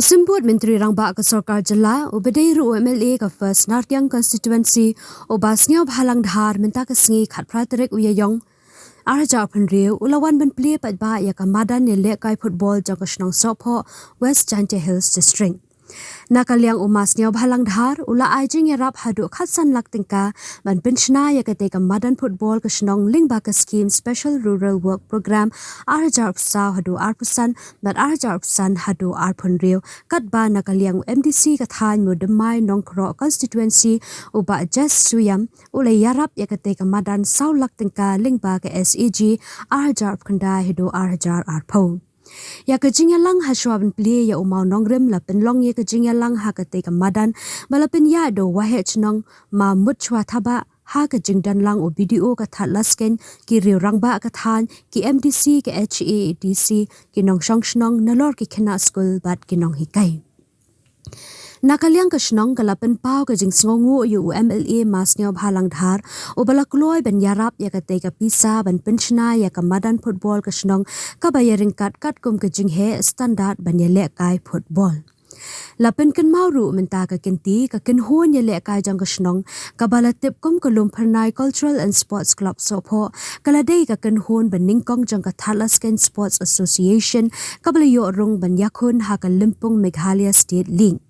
Usimbut Menteri Rangba ke Sarkar Jela, ubedai ru MLA ke First Nartiang Constituency, ubasnya bhalang dhar minta ke sengi khat praterik uyayong. Arja penriu ulawan ben plie patba ya ke madan ni lek kai football jang ke Senong Sopo, West Jante Hills District. Nakaliang umasnya bhalang dhar ula ajing ya rap hadu khatsan lak tingka ban penshna ya ke teka madan football ke Senong lingba ke scheme Special Rural Work Program Arja Upsa hadu arpusan ban Arja Upsan hadu arpunriu katba nakaliang MDC ke than mudemai nongkro constituency uba jas suyam ula yarap ya ke teka madan sau lak tingka lingba ke SEG Arja Upkanda hadu Arja Arpo. Ya kejingalang haswaban pli ya umau nongrem la penlong ya kejingalang ha kate kamadan balapin ya do wahe chnong ma mutchwa thaba ha kejingdan lang o video ka thatlasken ki riurangba ka than ki MDC ki HADC ki nong shongshong nalor ki khena school bat ki nong hikai. Nakaliang kesenong kalapan pau ke jing sngongu yu MLA masnya bhalang dhar o balakloi ben yarap ya kate ka pisa ben penshna ya ka madan football kesenong ka bayaring kat kum ke jing he standard ban ya lek kai football. Lapen kan mauru menta ka kenti ka kenhon ya lek kai jang kesenong ka balatip kum kolum pernai cultural and sports club sopo kaladei ka kenhon ben ningkong jang ka Thalasken Sports Association ka balayo rung ben yakun ha ka Limpung Meghalaya State Link.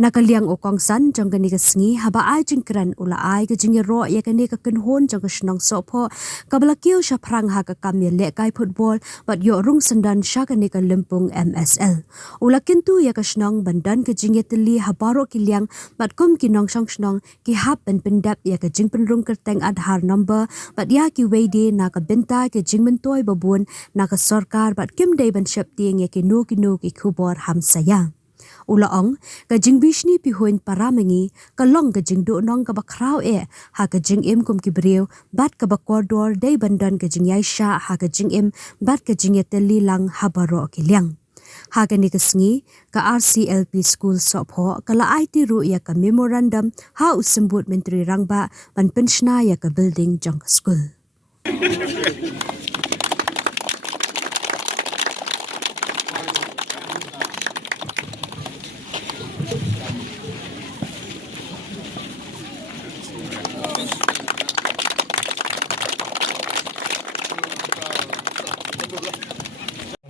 Nakaliang o kongsan jang kani ka sengi haba ai jingkran ula ai ka jingi ro ya kani ka kenhon jang ka Senong Sopo kabla kiu sha prang ha ka kam ya lek kai football bat yo rung sandan sha kani ka Limpung MSL ula kintu ya ka Senong bandan ka jingi teli habaro kiliang bat kum ki nong shong Senong ki hap ben pendap ya ka jing penrung kerteng adhar number bat ya ki weide na ka benta ka jing mentoi babun na ka sarkar bat kim dei ban shap tieng ya ki no ki khubor ham sayang. Ula ong ka jing bishni pi huin paramengi ka long ka jing do nong ka bakraw ha ka jing im kum ki brew bat ka bakordor dei bandan ka jing yaisha ha ka jing im bat ka jing yeteli lang habaro ki liang ha ka ni ka sngi ka RCLP school sopho kala IT ru ya ka memorandum ha usimbut Menteri Rangba ban penshna ya ka building jang school.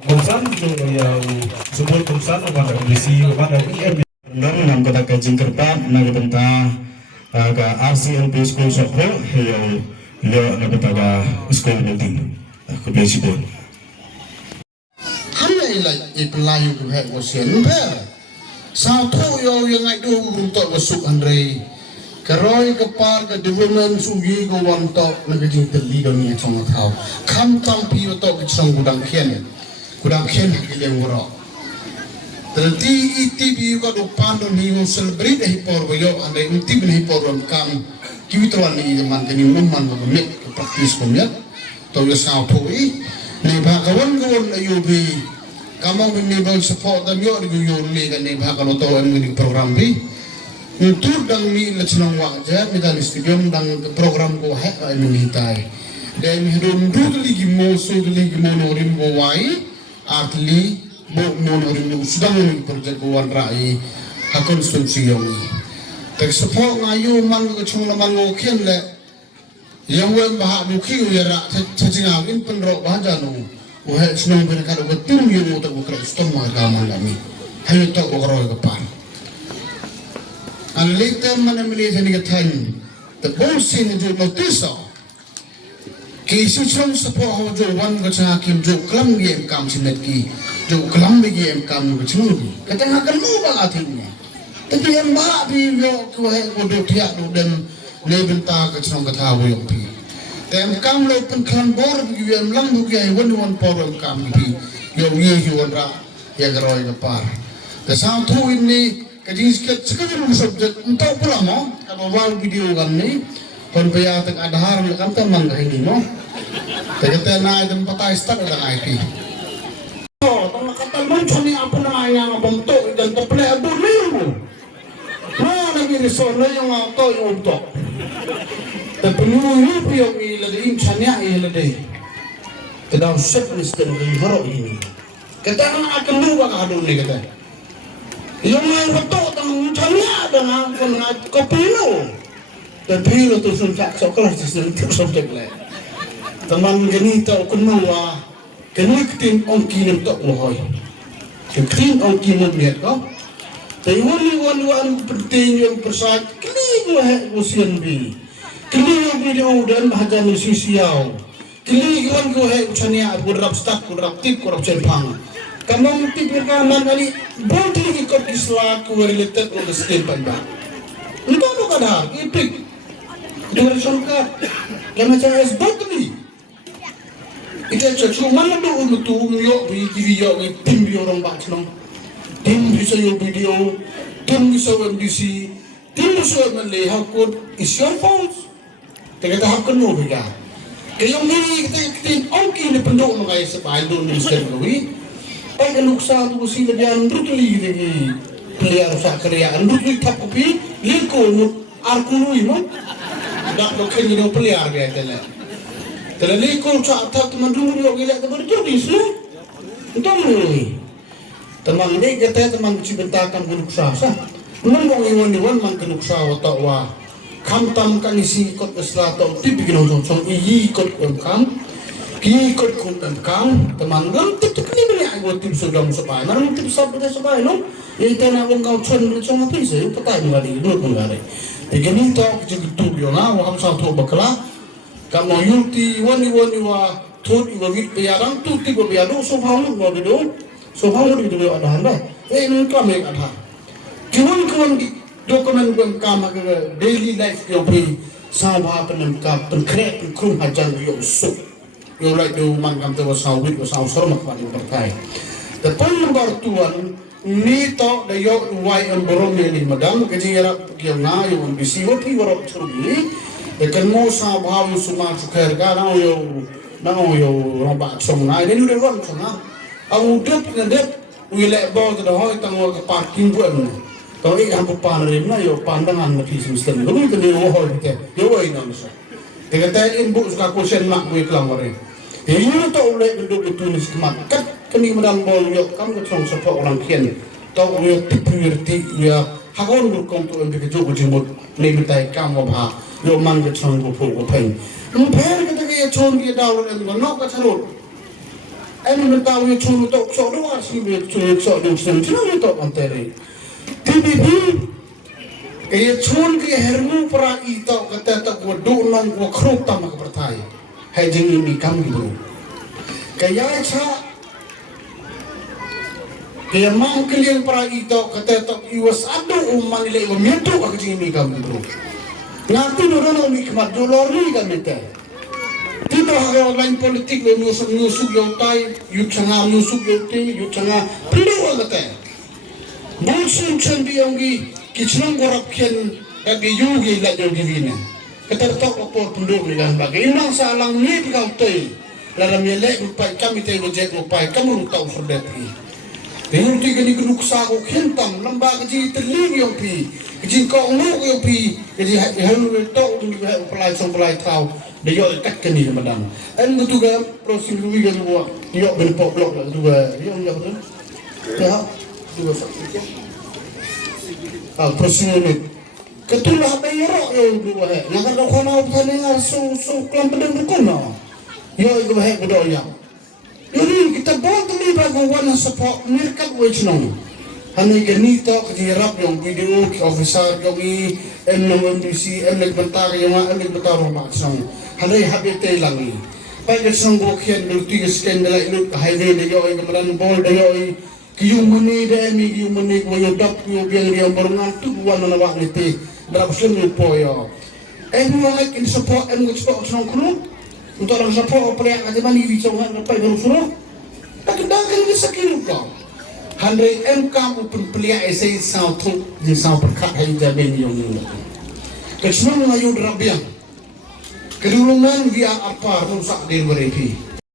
Kumsan ya semua kumsan pada polisi pada IM dan nam kata kajing kerta nak benta ka RCLP school sopo yo nak benta ka school building ke presiden hamai lai ipelayu ke hak wasian pe sao thu yo yang ai do untuk masuk andre keroi kepar ke development sugi ko wanto nak jing teli do ni chong thau kham tam pi to ke chong gudang khen hakile woro terti ITB ko do pando ni mo celebrate hi por yo ande ITB ni por kam kiwitwan ni man ni umman ko mek practice ko mek to yo sao thoi ni ba kawan ayo bi kamang ni ba support da yo yo ni ga ni ba ka to an ni program bi untuk dang mi la chnong wa ja mi dan stadium dang program ko ha ai mi tai dan mi don dudli gi mo so dli gi mo no rim bo wai atli bo monorim sedang ni projek buan rai hakon sunsi yogi tak support ngayu man ko chung na man ngo khen le yang wen ba bu ki u yara chajinga in penro ba ja no o he snong ben ka do tum yu no tak ko stom ma ga man la mi hayo to ko ro ko pan an le tem man mi le ni ka than the ball scene do notice Kisu chong support ho jo wan ko cha kim jo klam game kam sinet ki jo klam game kam ko chung ki kata ngakan lu ba atin ne tapi yang ba bi yo ko he ko do thia do dem le benta ka chong ka tha wo yo pi tem kam lo pen khan bor bi yem lang bu ki won por kam pi yo ye hi won ra ya garoi ka par the sound thu in ni ka jing sket sekali subject untuk pula mo ka wal video kan ni kon paya tak adhar mi kan man ga ini mo tegete na idem patay stak da IT to nakatal man choni apo na nga bonto idan to play adu limu na nagiri so na yung auto yung to the penuyu yung iladim chanya ilade kada set ni sten ga haro ini kata na akan lupa ka adu ni kata Yang main betul tentang tanya dengan kopi lo. Tapi lo tu sunsak sekolah sesuatu subjek lain. Teman geni tahu kenapa geni ketin ongki nem tak lohoi. Ketin ongki nem lihat kau. Tapi wani penting yang persat kini gua usian bi. Kini yang video dan bahagian sosial. Kini gua ucania kurap stak kurap tip kurap cempang. Kamu tipir kanan kali boleh ikut Islam related to the skin panda. Itu tu kadar, ipik. Dengan sangka, karena saya sebetulnya. Itu cuma mana tu tu miyok video tim video orang baca tim bisa video, tim bisa MDC, tim bisa melihat kod is your fault. Kita hakkan mau bega. Kayong ni kita ongki ni penduk mengai sepai dulu ni sendiri. Pai nuksa tu sila dia andrutli lagi pilihan usaha kerja andrutli tak kopi liko arkului no dak dokter ni pilihan dia tela liko usaha tak teman dulu yo gila tu berjudi sih itu mui teman ni kata teman cibentakan nuksa sah nunggu iwan man nuksa atau wa kam kan isi kot kesla atau tipi kena song iyi kot kam ki kot kam teman tip tu kini beli aku tip sudah musapai mana tip sabda sabai no itu nak kau cun cun apa sih petai mari dulu mari begini tak jadi tu dia na waham satu bakla kamu yuti wani wa tu ibu biarang tu tiba biaru so hamu itu ada hamba ini kami ada kawan dokumen kami daily life yo pi sama penengkap penkrek krum hajan yo sup yo like do man kam te wasawit wasaw sormak paling berkai. Depan nomor tuan ni to da yo wai en borom ni madam kejira kiyo na yo bisi wo pi woro churi e kan mo sa bhaw suma sukher ga na yo roba som na ni de ron sona au dep na dep wi le bo da hoi tang wo parking buan to i am pan rim na yo pandangan na fi system lo ni te wo hoi te yo wai na sa te ka ta in bu ska ko sen mak wi klang wore ini tahu oleh duduk itu ni semat kat kami medang bol yok kam ke trong support orang kian tahu yo tipirti ya hakon berkom tu ambil kejuk jemut ni betai kam wabha yo man ke trong ko ko pen pen ke ke chon ke daw en no ka charut en men tahu yo chon to so do asi be chon so do sen chon to antere TBB ke chon ke hermu pra ito kata tak ko do nang ko khrop tam ka pertai hai jeng ini kami bro kaya kaya mang kalian para ito kata tak iwas ado manile ko mito ka jeng ini kami bro ngati norono ni kemat dolor ni kami te tito ha online politik lo nyusuk yo tai yu changa nyusuk yo te yu changa pilo kata bulsun chendi yongi kichnang gorap ken kagi yugi la yo givina ketertok opor penduk dengan bagai inang salang ni kau tei lalam yelek lupai kami tei ngejek lupai kamu tahu serdeti tengok tiga ni keduk sago kentam lembah keji terling yang pi keji kau nguk yang pi keji halu tok tu pelai song pelai tahu dia yo kat keni madam en betu ga prosim lui ga buat yo ben pok blok la tu ga yo betul ya tu ga prosim ni ketulah bayar yo dua he nak ada kono tanya so kelam pedang kono yo itu he bedoya jadi kita buat ni bagawan support mirkat wajnong hani genito kejirap yang video officer kami MNBC bentar yang bentar maksong hani habite langi pai song bokhian luti skandal ilut highway de yo kemudian bol de yo kiyumani de mi kiyumani ko yo dap yo biang dia barengan tu wan na wa niti berapa sering poyo mau makin support support senang kru untuk orang support apa yang ada mani di cawang apa yang suruh tak dah kan bisa kira kau handai MK pun pelia esai satu di satu perkat yang jadi yang ini kesenang ngayu rabiang kedulungan dia apa rusak di mereka